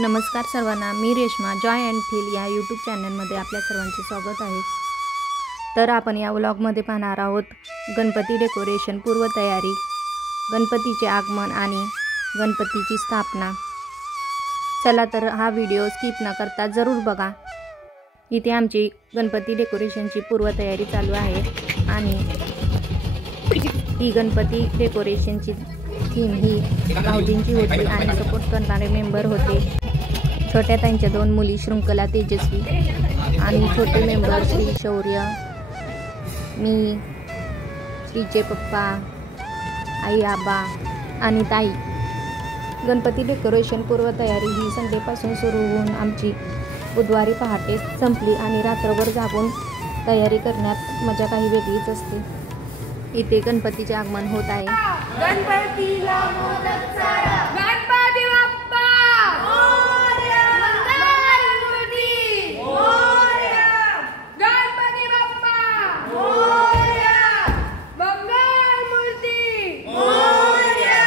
नमस्कार सर्वांना, मी Reshma Joy and feel या यूट्यूब चॅनलमध्ये आपल्या सर्वांचे स्वागत आहे। तर आपण या व्लॉगमध्ये पाहणार आहोत गणपती डेकोरेशन पूर्वतयारी, गणपतीचे आगमन आणि गणपतीची स्थापना। चला तर हा व्हिडिओ स्किप न करता जरूर बघा। इथे आमची गणपती डेकोरेशनची पूर्वतयारी चालू आहे आणि ही गणपती डेकोरेशनची थीम ही भाऊजींची होती आणि सपोर्ट करणारे मेंबर होते छोट्या ताईंच्या 2 मुली शृंखला तेजस्वी आणि छोटे मेंबर श्री शौर्य, मी, श्रीचे पप्पा, आई, आबा आणि ताई। गणपती डेकोरेशन पूर्वतयारी ही संडेपासून सुरू होऊन आमची बुधवारी पहाटे संपली आणि रात्रभर जागून तयारी करण्यात मजा काही वेगळीच असते। इथे गणपतीचे आगमन होत आहे। गणपतीला मोदक सारा, गणपती बाप्पा मोरया, मंगलमूर्ती मोरया, गणपती बाप्पा मोरया, मंगलमूर्ती मोरया,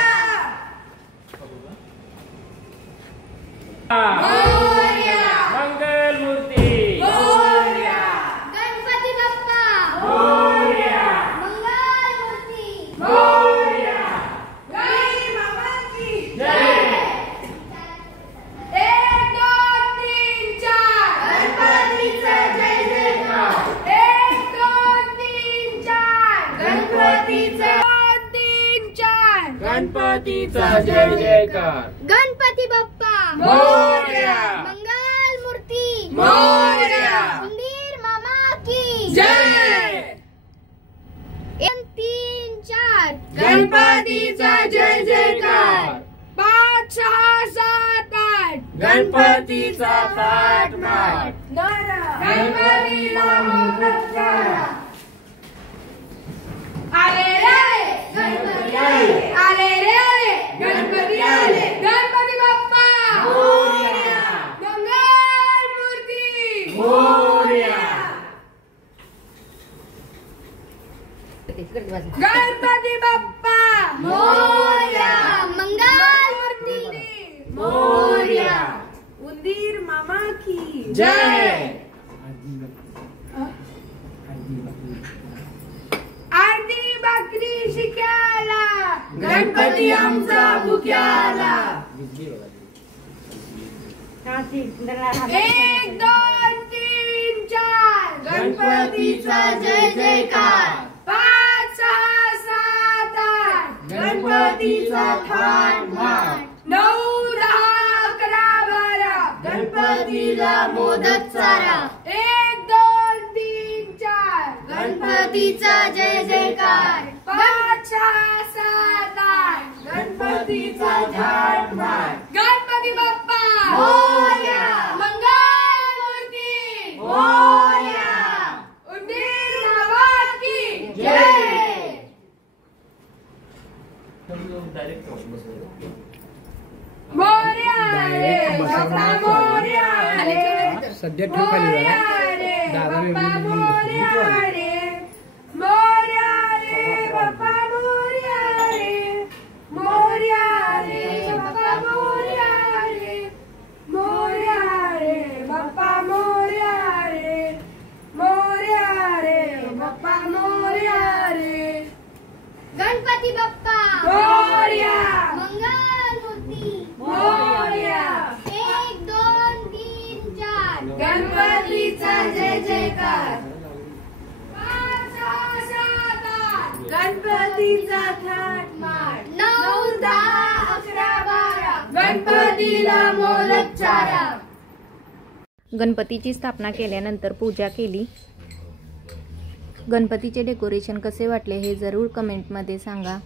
मोरया, मंगलमूर्ती मोरया, गणपती बाप्पा मोरया, मोरया, गणपती बाप्पा गणपतीचा जय जयकार, गणपती बाप्पा मोरया, मंगलमूर्ती मोरया, उंदीर मामा की जय। 1 3 4 गणपतीचा जय जयकार, 5 6 7 8 गणपतीचा थाट माट, गणपतीला मोदक सारा। आले रे गणपती आले, आले रे गणपती आले, गणपती बाप्पा मोरया, मंगलमूर्ती मोरया, गणपती बाप्पा मोरया, मंगलमूर्ती मोरया, उंदीर मामा की जय। आरती भाकरी शिक्याला, गणपती आमचा भुक्याला, 1 2 3 4 गणपतीचा जय जयकार, 5 6 7 8 गणपतीचा थाट माट, 9 10 11 12 गणपतीला मोदक सारा, 1 2 3 4 गणपतीचा जय जयकार, 5 6 7 8 गणपतीचा थाट माट, गणपती बाप्पा मोरया, मंगलमूर्ती मोरया, उंदीर मामा की जय। मोरया रे बाप्पा मोरया रे, सध्या ठेव खाली मोरया रे बाप्पा मोरया रे, मोरया रे बाप्पा मोरया रे, मोरया रे बाप्पा मोरया रे, मोरया रे बाप्पा मोरया रे, मोरया रे बाप्पा मोरया रे, गणपती बाप्पा मोरया, मंगलमूर्ती मोरया, 1 2 3 4 गणपतीचा जय जयकार, 5 6 7 8 गणपतीचा थाट माट, 9 10 11 12 गणपतीला मोदक चारा। गणपतीची स्थापना केल्यानंतर पूजा केली। गणपतीचे डेकोरेशन कसे वाटले हे जरूर कमेंटमध्ये सांगा।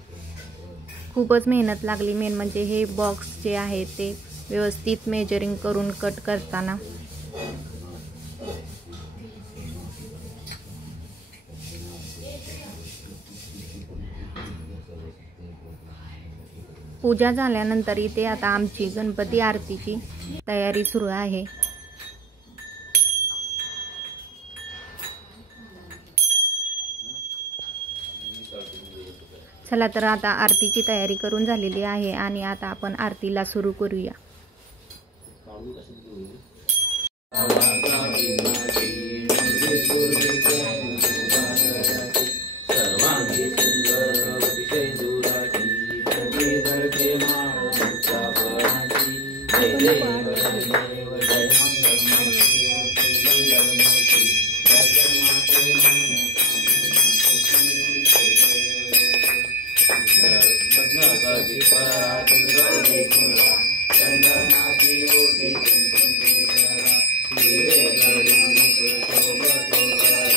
खूपच मेहनत लागली, मेन म्हणजे हे बॉक्स जे आहे ते व्यवस्थित मेजरिंग करून कट करताना। पूजा झाल्यानंतर इथे आता आमची गणपती आरतीची तयारी सुरू आहे। चला तर आता आरतीची तयारी करून झालेली आहे आणि आता आपण आरतीला सुरू करूया। सर्वांगी सुंदर अतिशय दुराची धरते माळ मुक्तापणाची जय देव जय देव जय मंगलमूर्ती मंगलमूर्ती जय जन्माते चंदनाची ओटी कुंकुम केसरा हिरे गडी मुकुर शोभतो गळा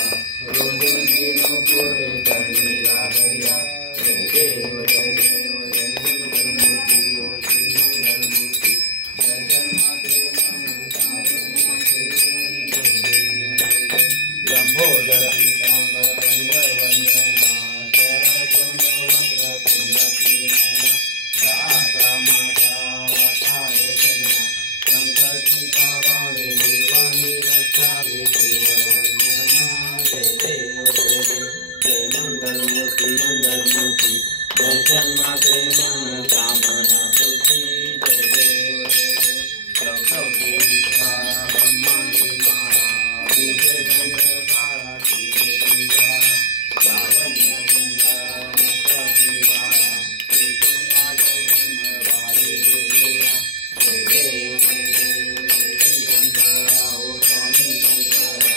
रोजंती नुपुरे चरणी राहया जय देव जय देव जय मंगलमूर्ती ओ श्री मंगलमूर्ती जय जन्माते लंबोदर पीतांबर पंगर वंदना चरण वक्र कुंड दासा माता वातारे कन्या संकटी पावावे निर्वाणी रक्षावे वंदना जय देव जय देव जय मंगलमूर्ती मंगलमूर्ती दर्शन मात्रे मन कामना पूर्ती जय देव जय देव लवकव देवी ब्रह्मांडी माळा विजय गंध काळा तिरे तुंजारा लावण्य सुंदर मस्तकी बाळा श्रीपुण्या जन्म बाळे दुर्गा जय देव जय देव जय श्री शंकरा ओ स्वामी शंकरा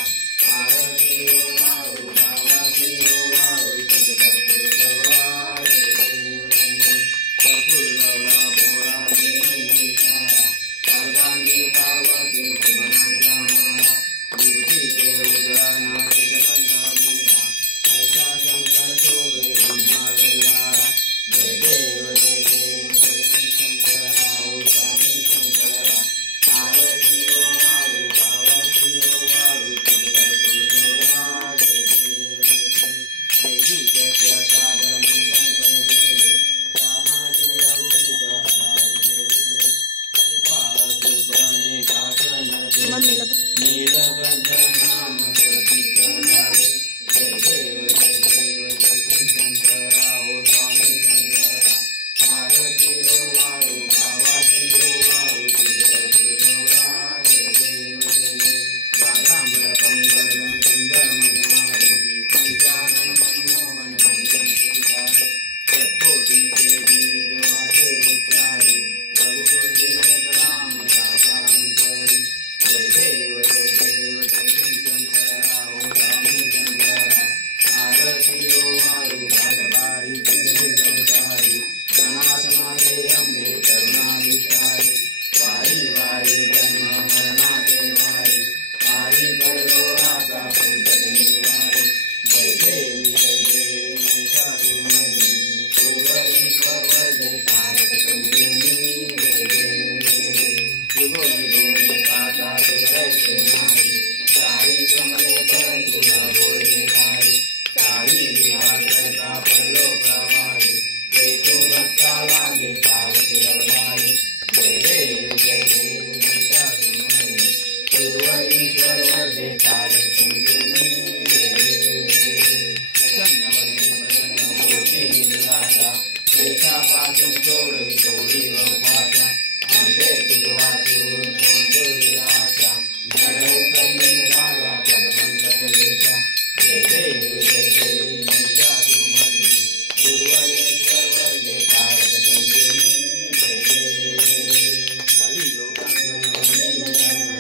आरती ओ वाळू गावाची ओ वाळू तुझ करते गौरा जय देव जय देव कर्पूर गौरा भोळा देवी सारा अर्धांगी पार्वती सुमनाच्या माळा विभूतीचे उदराना सिद्धगंधा ऐसा शंकर शोभे उन्हागल्लाळा जय देव जय देव जय श्री शंकरा ओ स्वामी शंकरा आरती ओ वाळू गावाची ओ वाळू तुझ करते गौरा जय देव जय देव देवी जय प्रसाद मंगल कैलेले रामाजी अवधूत हराले रुद्रे कृपासुबने शासन केले नीलकंठ नाम प्रतीक झाले जय देव जय देव जय श्री शंकरा ओ स्वामी शंकरा आरती ओ वाळू गावाची ओ वाळू तुझ करते गौरा जय देव जय देव रागांबर पंगर सुंदर मजनारी पंचानन मनमोहन भंजन सुधारे शतकोटीचे वीर वाचे उच्चारी रघुकुल जीवत राम दासा अंतरी जय देव जय देव जय श्री शंकरा ओ स्वामी शंकरा आरती ओ वाळू घाटबारी तुझे संसारी सनातनाचे अंबे करुणाविषारी वारी वारी जन्म मरणाचे वारी वारी करलो आता संकट निवारी जय देवी जय देवी महिषासुरमर्दिनी सुरईश्वर वरदे तारक संजीवनी जय देव जय देव युगो युगोनी गाथा तुझैसे नाही सारी कमले परंतु न बोलणे काही सारी विवाह करता पडलो प्रवाही ते तू भक्ता लागे पावते अवधारी जय देव जय देव महिषासुरमर्दिनी सुरईश्वर वरदे तारक संजीवनी जय देव जय देव प्रसन्नवदने प्रसन्न होती निराशा देशापासून सोडवी सोडी वपाशा आंबे तुझ वाचून कोणतोही आशा नडे करी झाला पदमंगल देशा जय देव जय देव महिषासुरमर्दिनी सुरईश्वर वरदे तारक संजीवनी जय देव जय देव बली लोकांना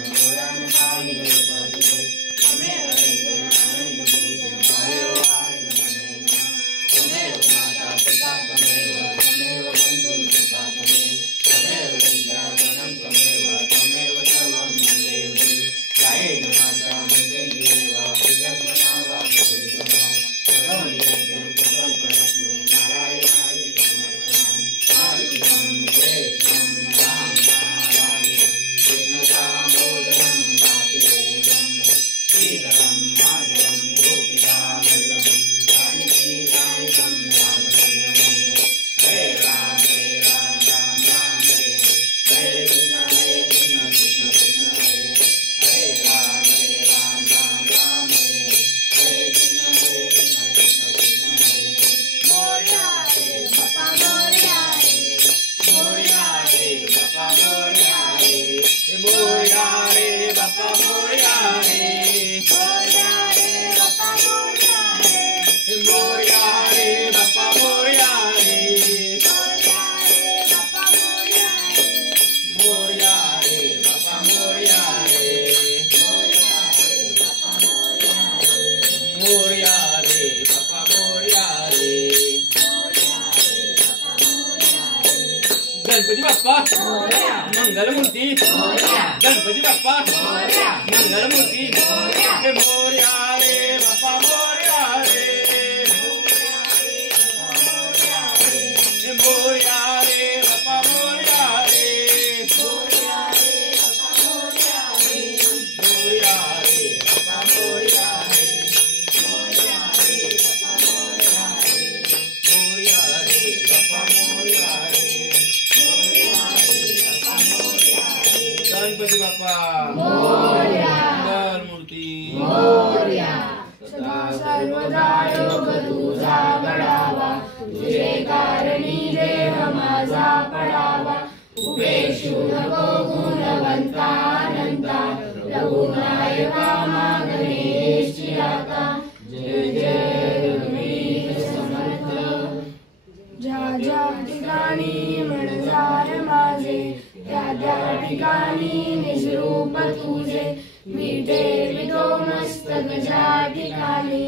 मोरान पाणी पदे त्वमेव आनंद पूजन हरिओ त्वमेव माता पिता त्वमेव त्वमेव बन्धु सखा त्वमेव त्वमेव विद्याधनं त्वमेव गणपती बाप्पा मंगलमूर्ती हे मोरया रे बाप्पा मोरया रे हे मोरया रे बाप्पा मोरया रे मोरया रे बाप्पा मोरया रे मोरया रे बाप्पा मोरया रे मोरया रे बाप्पा मोरया रे मोरया रे बाप्पा मोरया रे मोरया रे बाप्पा मोरया रे गणपती बाप्पा मोरया मंगलमूर्ती मोरया सदा सर्वदा योग तुझा घडावा तुझे कारणी देह माझा पडावा उपेक्षु नको गुणवंता अनंता रघुनायका मागणेशी आता जय जय रघुवीर समर्थ ज्या ज्या ठिकाणी म्हणजार माझे त्या त्या ठिकाणी निजरूप तुझे विटे विदो मस्तक ज्या ठिकाणी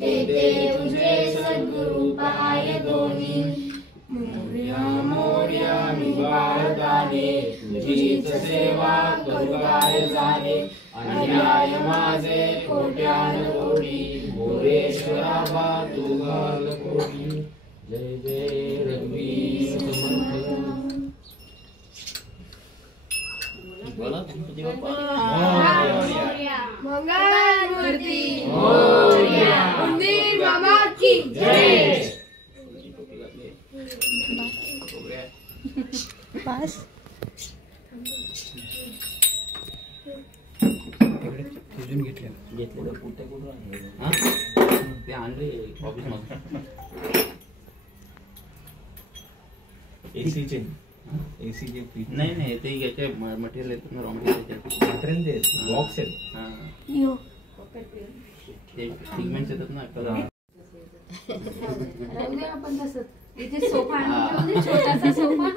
ते ते तुझे सद्गुरु पाय दोन्ही मोरया मोरया मी बाळगाणे तुझीच सेवा करू काय जाणे अन्याय माझे कोट्यान कोटी मोरेश्वरा बा तू घाल कोटी जय जय रघुवीर समर्थ बोला गणपती बाप्पा मंगलमूर्ती मोरया उंदीर बाबा की जय पास घेतलेलं पुट्या कुठं आहे? हा? ते आणले ऑफिस मध्ये एसीचे नाही नाही ते याचे मटेरियल येतं ना रॉ मटेरियल बॉक्स आहेत ते पिगमेंट्स येतात ना कलर आपण तसं इथे सोफा आणला छोटासा सोफा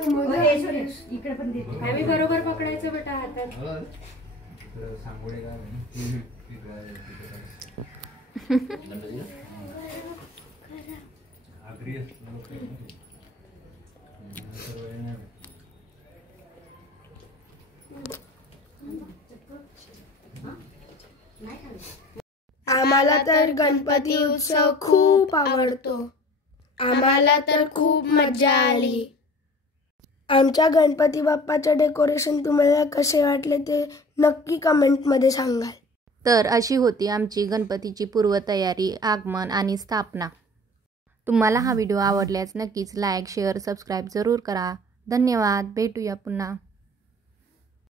इकडे पण आम्ही बरोबर पकडायचं बेटा हातात आम्हाला तर गणपती उत्सव खूप आवडतो. आम्हाला तर खूप मजा आली. आमच्या गणपती बाप्पाचे डेकोरेशन तुम्हाला कसे वाटले ते नक्की कमेंटमध्ये सांगाल. तर अशी होती आमची गणपतीची पूर्वतयारी, आगमन आणि स्थापना. तुम्हाला हा व्हिडिओ आवडल्यास नक्कीच लाईक, शेअर, सबस्क्राईब जरूर करा. धन्यवाद. भेटूया पुन्हा.